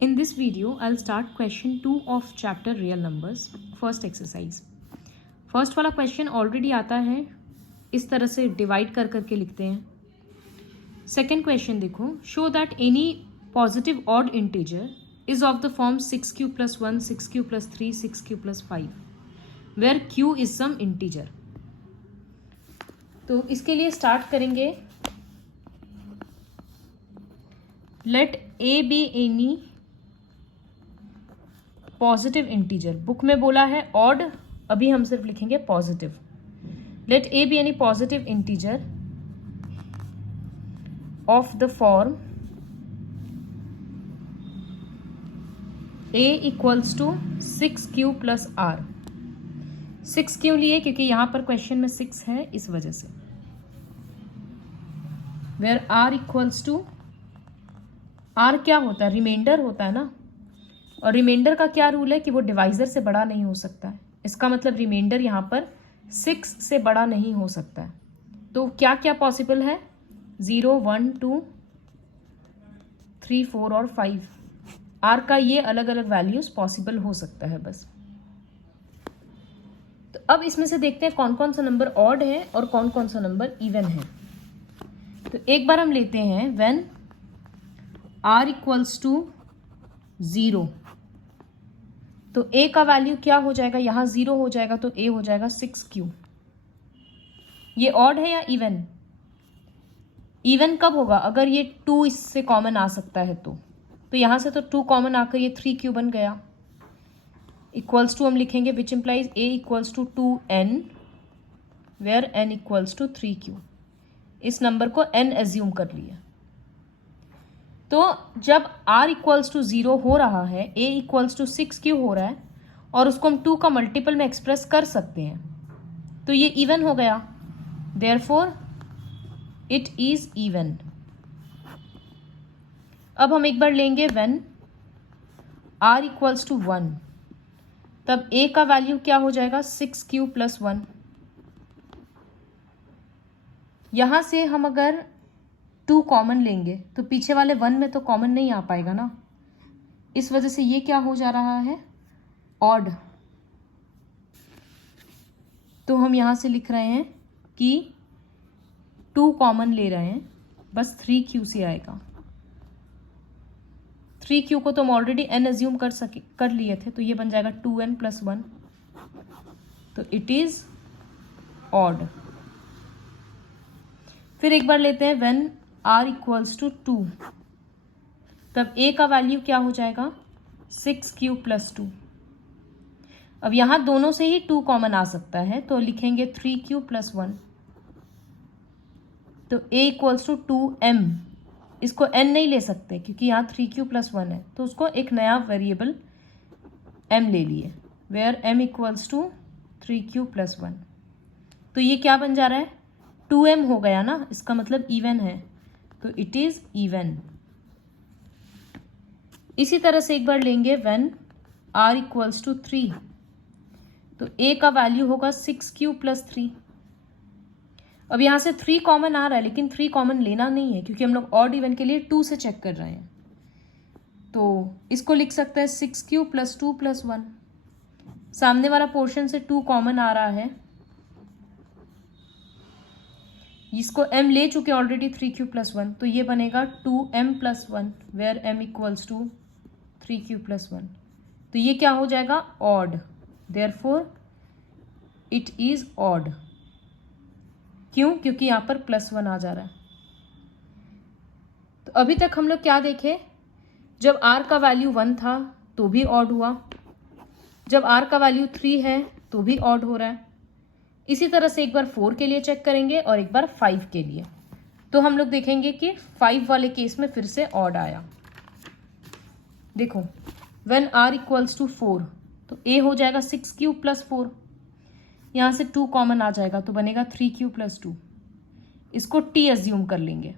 In this video, I'll start question 2 of chapter real numbers, first exercise. First वाला question already आता है, इस तरह से डिवाइड कर करके लिखते हैं. सेकेंड क्वेश्चन देखो, show that any positive odd integer is of the form 6q + 1, 6q + 3, 6q + 5, where q is some integer. तो इसके लिए स्टार्ट करेंगे. Let a be any positive integer. Book में बोला है ऑड, अभी हम सिर्फ लिखेंगे positive. Let a be any positive integer of the form a equals to 6q + r. 6 क्यों लिए? क्योंकि यहां पर क्वेश्चन में 6 है, इस वजह से. Where r equals to, r क्या होता है? रिमाइंडर होता है ना. और रिमाइंडर का क्या रूल है कि वो डिवाइजर से बड़ा नहीं हो सकता है. इसका मतलब रिमाइंडर यहाँ पर 6 से बड़ा नहीं हो सकता है. तो क्या क्या पॉसिबल है? 0, 1, 2, 3, 4 और 5. आर का ये अलग अलग वैल्यूज पॉसिबल हो सकता है बस. तो अब इसमें से देखते हैं कौन कौन सा नंबर ऑड है और कौन कौन सा नंबर इवन है. तो एक बार हम लेते हैं व्हेन आर इक्वल्स टू 0. तो a का वैल्यू क्या हो जाएगा? यहाँ 0 हो जाएगा तो a हो जाएगा 6q. ये ऑड है या इवन? इवन कब होगा? अगर ये 2 इससे कॉमन आ सकता है तो यहाँ से तो 2 कॉमन आकर ये 3q बन गया. इक्वल्स टू हम लिखेंगे which implies a equals to 2n, where n equals to 3q. इस नंबर को n एज्यूम कर लिया. तो जब r इक्वल्स टू 0 हो रहा है, a इक्वल्स टू 6q हो रहा है और उसको हम 2 का मल्टीपल में एक्सप्रेस कर सकते हैं, तो ये इवन हो गया. Therefore it is even. अब हम एक बार लेंगे व्हेन r इक्वल्स टू 1. तब a का वैल्यू क्या हो जाएगा? 6q + 1. यहां से हम अगर 2 कॉमन लेंगे तो पीछे वाले 1 में तो कॉमन नहीं आ पाएगा ना. इस वजह से ये क्या हो जा रहा है? ऑड. तो हम यहां से लिख रहे हैं कि 2 कॉमन ले रहे हैं, बस 3q से आएगा. 3q को तो हम ऑलरेडी n एज्यूम कर लिए थे, तो ये बन जाएगा 2n + 1. तो इट इज ऑड. फिर एक बार लेते हैं व्हेन r इक्वल्स टू 2. तब a का वैल्यू क्या हो जाएगा? 6q + 2. अब यहां दोनों से ही 2 कॉमन आ सकता है, तो लिखेंगे 3q + 1. तो a इक्वल्स टू 2m. इसको n नहीं ले सकते क्योंकि यहाँ 3q + 1 है, तो उसको एक नया वेरिएबल m ले लिए, where m equals to 3q + 1. तो ये क्या बन जा रहा है? 2m हो गया ना. इसका मतलब इवन है, तो इट इज इवन. इसी तरह से एक बार लेंगे व्हेन r इक्वल्स टू 3. तो a का वैल्यू होगा 6q + 3. अब यहां से 3 कॉमन आ रहा है, लेकिन 3 कॉमन लेना नहीं है क्योंकि हम लोग ऑड इवन के लिए 2 से चेक कर रहे हैं. तो इसको लिख सकते हैं 6q + 2 + 1. सामने वाला पोर्शन से 2 कॉमन आ रहा है, इसको m ले चुके ऑलरेडी 3q + 1, तो ये बनेगा 2m + 1, where m equals to 3q + 1. तो ये क्या हो जाएगा? Odd. Therefore it is odd. क्यों? क्योंकि यहाँ पर +1 आ जा रहा है. तो अभी तक हम लोग क्या देखे? जब r का वैल्यू 1 था तो भी ऑड हुआ, जब r का वैल्यू 3 है तो भी ऑड हो रहा है. इसी तरह से एक बार 4 के लिए चेक करेंगे और एक बार 5 के लिए. तो हम लोग देखेंगे कि 5 वाले केस में फिर से ऑड आया. देखो व्हेन r इक्वल्स टू 4, तो a हो जाएगा 6q + 4. यहाँ से 2 कॉमन आ जाएगा तो बनेगा 3q + 2. इसको t एज्यूम कर लेंगे,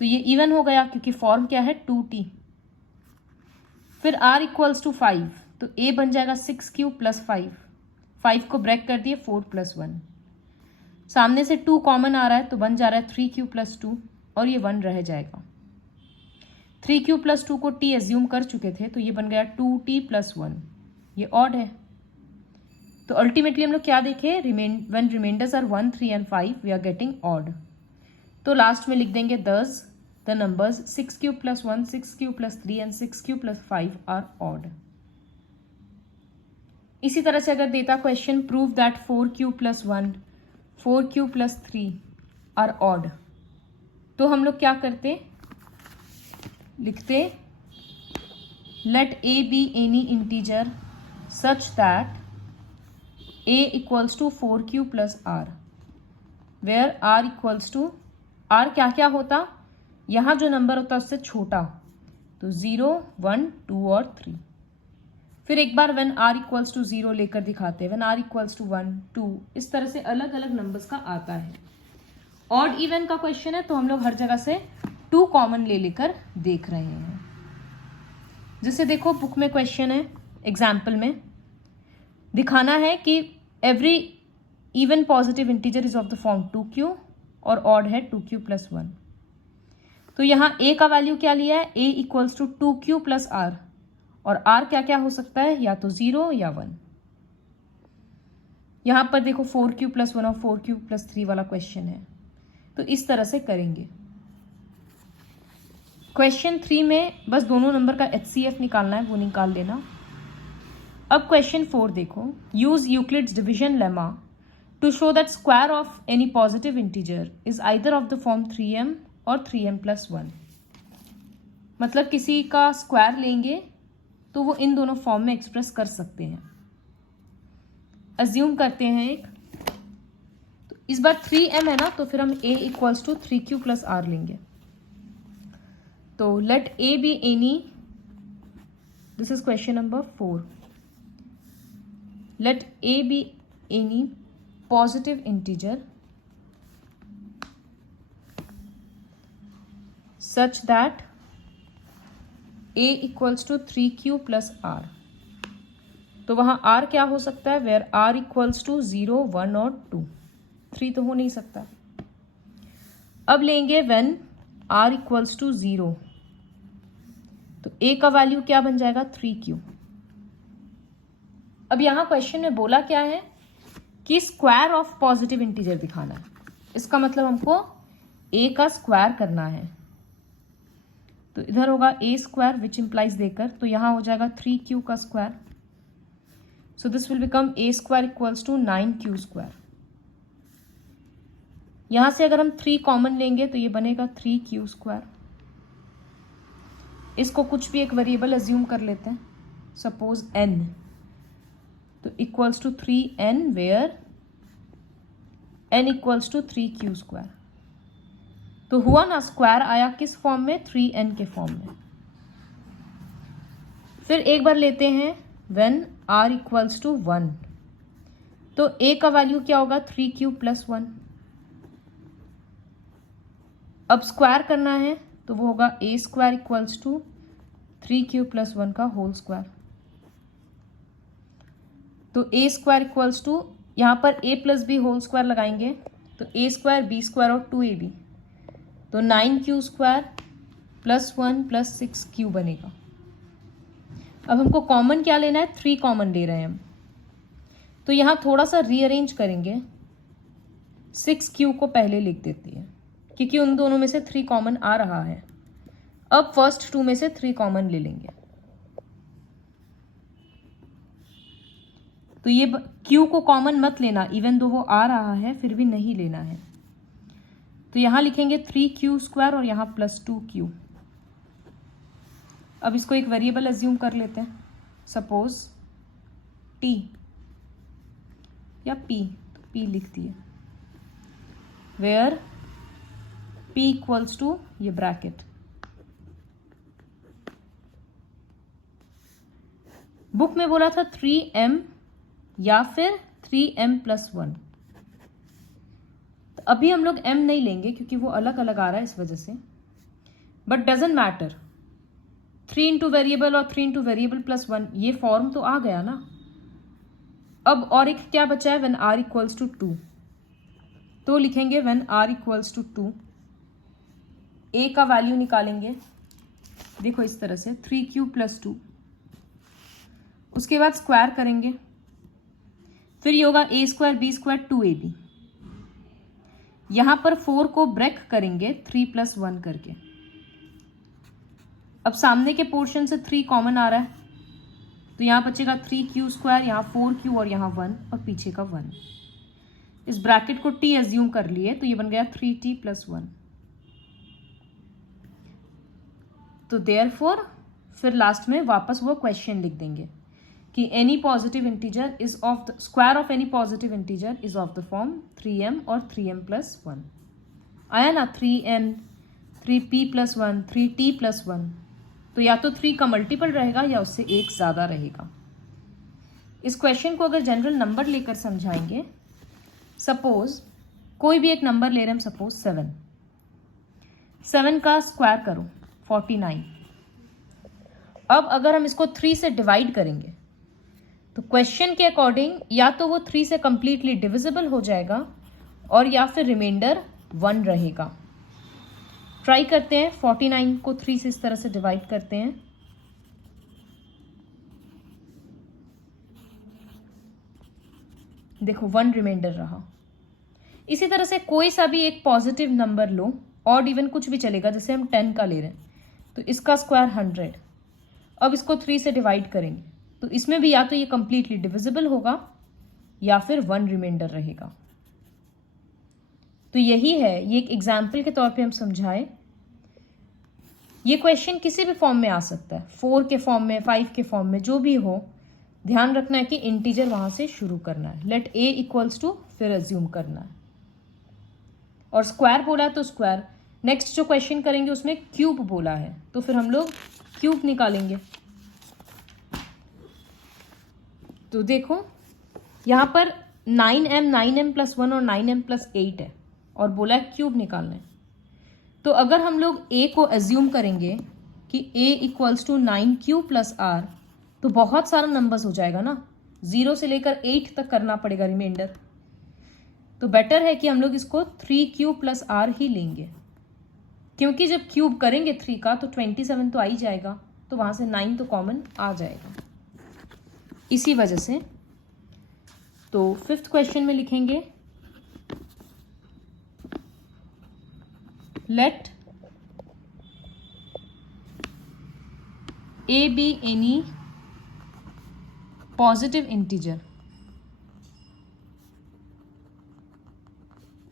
तो ये इवन हो गया क्योंकि फॉर्म क्या है? 2t. फिर r इक्वल्स टू 5, तो a बन जाएगा 6q + 5. 5 को ब्रेक कर दिए, 4 + 1. सामने से 2 कॉमन आ रहा है तो बन जा रहा है 3q + 2 और ये 1 रह जाएगा. 3q प्लस 2 को t एज्यूम कर चुके थे, तो ये बन गया 2t प्लस 1, ये ऑड है। तो अल्टीमेटली हम लोग क्या देखे, when remainders are 1, 3 and 5 we are getting odd. तो लास्ट में लिख देंगे thus the numbers 6q plus 1, 6q plus 3 and 6q plus 5 are odd. इसी तरह से अगर देता question prove that 4q plus 1, 4q plus 3 are odd, तो हम लोग क्या करते, लिखते let a be any integer such that a equals to 4q plus r, where r equals to, r क्या क्या होता, यहाँ जो नंबर होता है उससे छोटा, तो 0, 1, 2 और 3। फिर एक बार व्हेन r इक्वल्स टू 0 लेकर दिखाते हैं, व्हेन r इक्वल्स टू 1, 2, इस तरह से अलग अलग नंबर्स का आता है। ऑड इवन का क्वेश्चन है तो हम लोग हर जगह से 2 कॉमन ले लेकर देख रहे हैं। जैसे देखो बुक में क्वेश्चन है, एग्जाम्पल में दिखाना है कि every even positive integer is of the form 2q और ऑड है 2q प्लस 1। तो यहाँ a का वैल्यू क्या लिया है, a equals to 2q plus r, और r क्या क्या हो सकता है, या तो 0 या 1। यहाँ पर देखो 4q प्लस 1 और 4q प्लस 3 वाला क्वेश्चन है, तो इस तरह से करेंगे। क्वेश्चन 3 में बस दोनों नंबर का HCF निकालना है, वो निकाल लेना। अब क्वेश्चन 4 देखो, use Euclid's division lemma to show that square of any positive integer is either of the form 3m और 3m प्लस 1। मतलब किसी का स्क्वायर लेंगे तो वो इन दोनों फॉर्म में एक्सप्रेस कर सकते हैं। अज्यूम करते हैं एक, तो इस बार 3m है ना, तो फिर हम a equals to 3q plus r लेंगे। तो let a be any, this is question number 4, let a be any positive integer such that a equals to 3q plus r। तो वहाँ r क्या हो सकता है, where r equals to 0, 1 और 2, 3 तो हो नहीं सकता। अब लेंगे when r equals to 0, तो a का वैल्यू क्या बन जाएगा, 3q। अब यहाँ क्वेश्चन में बोला क्या है कि स्क्वायर ऑफ पॉजिटिव इंटीजर दिखाना है, इसका मतलब हमको a का स्क्वायर करना है। तो इधर होगा a स्क्वायर विच इंप्लाइज देकर, तो यहाँ हो जाएगा 3q का square. So this will become a square equals to 9q square. यहाँ से अगर हम 3 कॉमन लेंगे तो ये बनेगा 3q स्क्वायर। इसको कुछ भी एक वेरिएबल अज्यूम कर लेते हैं, सपोज n, तो equals to 3n where n equals to 3q square. तो हुआ ना, स्क्वायर आया किस फॉर्म में, 3n के फॉर्म में। फिर एक बार लेते हैं व्हेन r इक्वल्स टू 1, तो a का वैल्यू क्या होगा, 3q प्लस 1। अब स्क्वायर करना है तो वो होगा a square equals to 3q plus 1 का होल स्क्वायर। तो a स्क्वायर इक्वल्स टू, यहाँ पर a plus b whole square लगाएंगे तो a स्क्वायर b स्क्वायर और 2ab, तो 9q square plus 1 plus 6q बनेगा। अब हमको कॉमन क्या लेना है, 3 कॉमन ले रहे हैं हम, तो यहाँ थोड़ा सा रीअरेंज करेंगे, 6q को पहले लिख देते हैं क्योंकि उन दोनों में से 3 कॉमन आ रहा है। अब फर्स्ट 2 में से 3 कॉमन ले लेंगे, तो ये q को कॉमन मत लेना, इवन दो वो आ रहा है फिर भी नहीं लेना है। तो यहाँ लिखेंगे 3q स्क्वायर और यहाँ प्लस 2q। अब इसको एक वेरिएबल अज्यूम कर लेते हैं, सपोज t या p, तो p लिख दिए, वेयर p इक्वल्स टू ये ब्रैकेट, बुक में बोला था 3m या फिर 3m प्लस 1। तो अभी हम लोग m नहीं लेंगे क्योंकि वो अलग अलग आ रहा है इस वजह से, but doesn't matter, 3 into variable और 3 इंटू वेरिएबल प्लस 1, ये फॉर्म तो आ गया ना। अब और एक क्या बचा है, व्हेन r इक्वल्स टू 2, तो लिखेंगे when r equals to 2, a का वैल्यू निकालेंगे देखो इस तरह से 3q + 2, उसके बाद स्क्वायर करेंगे, फिर ये होगा a² b² 2ab। यहाँ पर 4 को ब्रेक करेंगे 3 + 1 करके। अब सामने के पोर्शन से 3 कॉमन आ रहा है, तो यहाँ बचेगा 3q², यहाँ 4q और यहाँ 1 और पीछे का 1। इस ब्रैकेट को t एज्यूम कर लिए, तो ये बन गया 3t + 1। तो देयरफॉर फिर लास्ट में वापस वो क्वेश्चन लिख देंगे कि any positive integer is of the square of any positive integer is of the form 3m और 3m + 1। आया ना, 3n, 3p + 1, 3t + 1। तो या तो 3 का मल्टीपल रहेगा या उससे एक ज़्यादा रहेगा। इस क्वेश्चन को अगर जनरल नंबर लेकर समझाएंगे, सपोज कोई भी एक नंबर ले रहे हैं हम, सपोज 7 का स्क्वायर करो 49। अब अगर हम इसको 3 से डिवाइड करेंगे तो क्वेश्चन के अकॉर्डिंग या तो वो 3 से कंप्लीटली डिविजिबल हो जाएगा और या फिर रिमाइंडर 1 रहेगा। ट्राई करते हैं, 49 को 3 से इस तरह से डिवाइड करते हैं। देखो 1 रिमाइंडर रहा। इसी तरह से कोई सा भी एक पॉजिटिव नंबर लो, ऑड इवन कुछ भी चलेगा, जैसे हम 10 का ले रहे हैं तो इसका स्क्वायर 100। अब इसको 3 से डिवाइड करेंगे तो इसमें भी या तो ये कंप्लीटली डिविजिबल होगा या फिर 1 रिमाइंडर रहेगा। तो यही है, ये एक एग्जाम्पल के तौर पे हम समझाए। ये क्वेश्चन किसी भी फॉर्म में आ सकता है, 4 के फॉर्म में, 5 के फॉर्म में, जो भी हो। ध्यान रखना है कि इंटीजर वहां से शुरू करना है, लेट a = फिर एज्यूम करना है। और स्क्वायर बोला है तो स्क्वायर। नेक्स्ट जो क्वेश्चन करेंगे उसमें क्यूब बोला है, तो फिर हम लोग क्यूब निकालेंगे। तो देखो यहाँ पर 9m, 9m + 1 और 9m + 8 है और बोला है क्यूब निकालना है। तो अगर हम लोग a को एज्यूम करेंगे कि a = 9q + r, तो बहुत सारा नंबर्स हो जाएगा ना, 0 से लेकर 8 तक करना पड़ेगा रिमाइंडर। तो बेटर है कि हम लोग इसको 3q + r ही लेंगे, क्योंकि जब क्यूब करेंगे 3 का तो 27 तो आ ही जाएगा, तो वहाँ से 9 तो कॉमन आ जाएगा। इसी वजह से तो 5th क्वेश्चन में लिखेंगे late a be any positive integer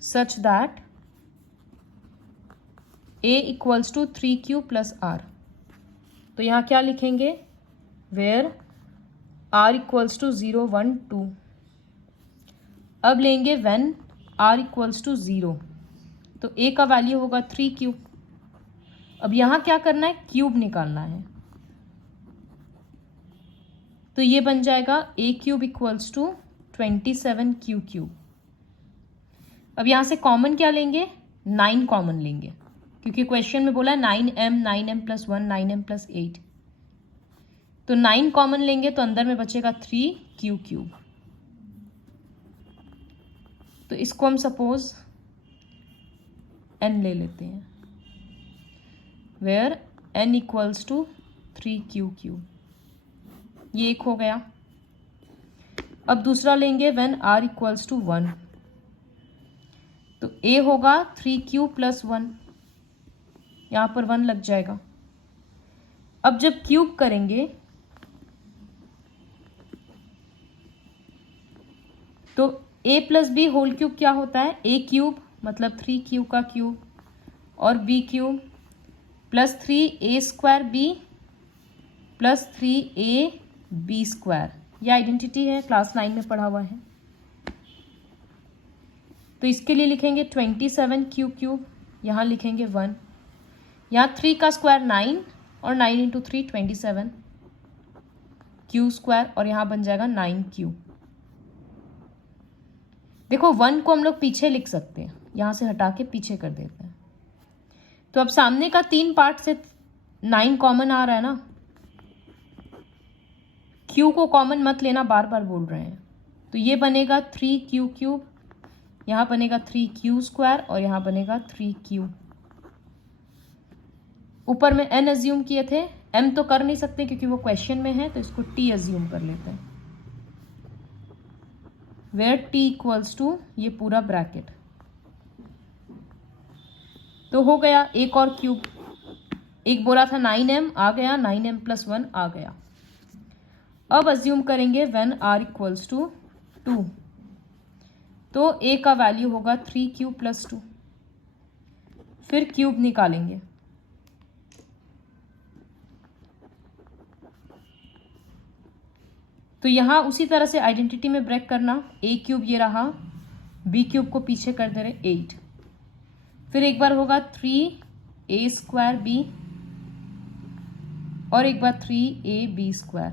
such that a = 3q + r। तो यहाँ क्या लिखेंगे, वेयर r = 0, 1, 2। अब लेंगे व्हेन r = 0, तो a का वैल्यू होगा 3q। अब यहाँ क्या करना है, क्यूब निकालना है, तो ये बन जाएगा a³ = 27q³। अब यहाँ से कॉमन क्या लेंगे, 9 कॉमन लेंगे, क्योंकि क्वेश्चन में बोला है 9m, 9m + 1, 9m + 8। तो 9 कॉमन लेंगे तो अंदर में बचेगा 3q³। तो इसको हम सपोज n ले लेते हैं, वेयर n = 3q³। ये एक हो गया। अब दूसरा लेंगे व्हेन r = 1, तो a होगा 3q + 1, यहाँ पर 1 लग जाएगा। अब जब क्यूब करेंगे तो a + b होल क्यूब क्या होता है, a³ मतलब 3q का क्यूब और b³ + 3a² b + 3ab²। यह आइडेंटिटी है, क्लास 9 में पढ़ा हुआ है। तो इसके लिए लिखेंगे 27q³, यहाँ लिखेंगे 1, यहाँ 3 का स्क्वायर 9 और 9 × 3 27 q² और यहाँ बन जाएगा 9q। देखो 1 को हम लोग पीछे लिख सकते हैं, यहाँ से हटा के पीछे कर देते हैं। तो अब सामने का 3 पार्ट से 9 कॉमन आ रहा है ना, q को कॉमन मत लेना, बार बार बोल रहे हैं। तो ये बनेगा 3q³, यहाँ बनेगा 3q² और यहाँ बनेगा 3q। ऊपर में n एज्यूम किए थे, m तो कर नहीं सकते क्योंकि वो क्वेश्चन में है, तो इसको t एज्यूम कर लेते हैं, वेयर t इक्वल्स टू ये पूरा ब्रैकेट। तो हो गया एक और क्यूब, एक बोला था 9m आ गया, 9m + 1 आ गया। अब अज्यूम करेंगे व्हेन r इक्वल्स टू 2, तो a का वैल्यू होगा 3q + 2, फिर क्यूब निकालेंगे। तो यहाँ उसी तरह से आइडेंटिटी में ब्रेक करना, a³ ये रहा, b³ को पीछे कर दे रहे 8, फिर एक बार होगा 3a² और एक बार 3ab²,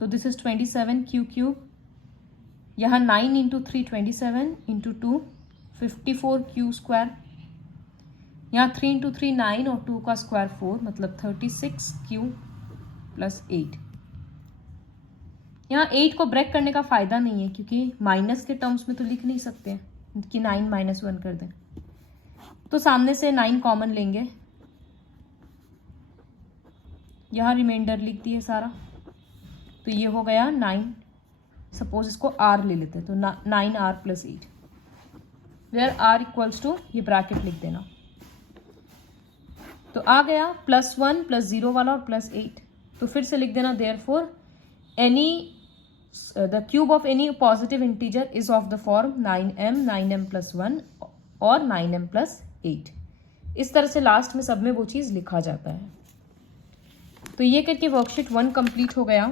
तो दिस इज 27q³, यहाँ 9 × 3 27 × 2 54q², यहाँ 3 × 3 9 और 2 का स्क्वायर 4, मतलब 36q + 8। यहाँ 8 को ब्रेक करने का फ़ायदा नहीं है क्योंकि माइनस के टर्म्स में तो लिख नहीं सकते हैं कि 9 - 1 कर दें, तो सामने से 9 कॉमन लेंगे, यहाँ रिमाइंडर लिख दिए सारा, तो ये हो गया 9। सपोज इसको r ले लेते हैं, तो 9r + 8, where r equals to ये ब्रैकेट लिख देना, तो आ गया +1 + 0 वाला और +8। तो फिर से लिख देना therefore any the cube of any positive integer is of the form 9m, 9m + 1 और 9m + 8। इस तरह से लास्ट में सब में वो चीज़ लिखा जाता है। तो ये करके वर्कशीट 1 कंप्लीट हो गया।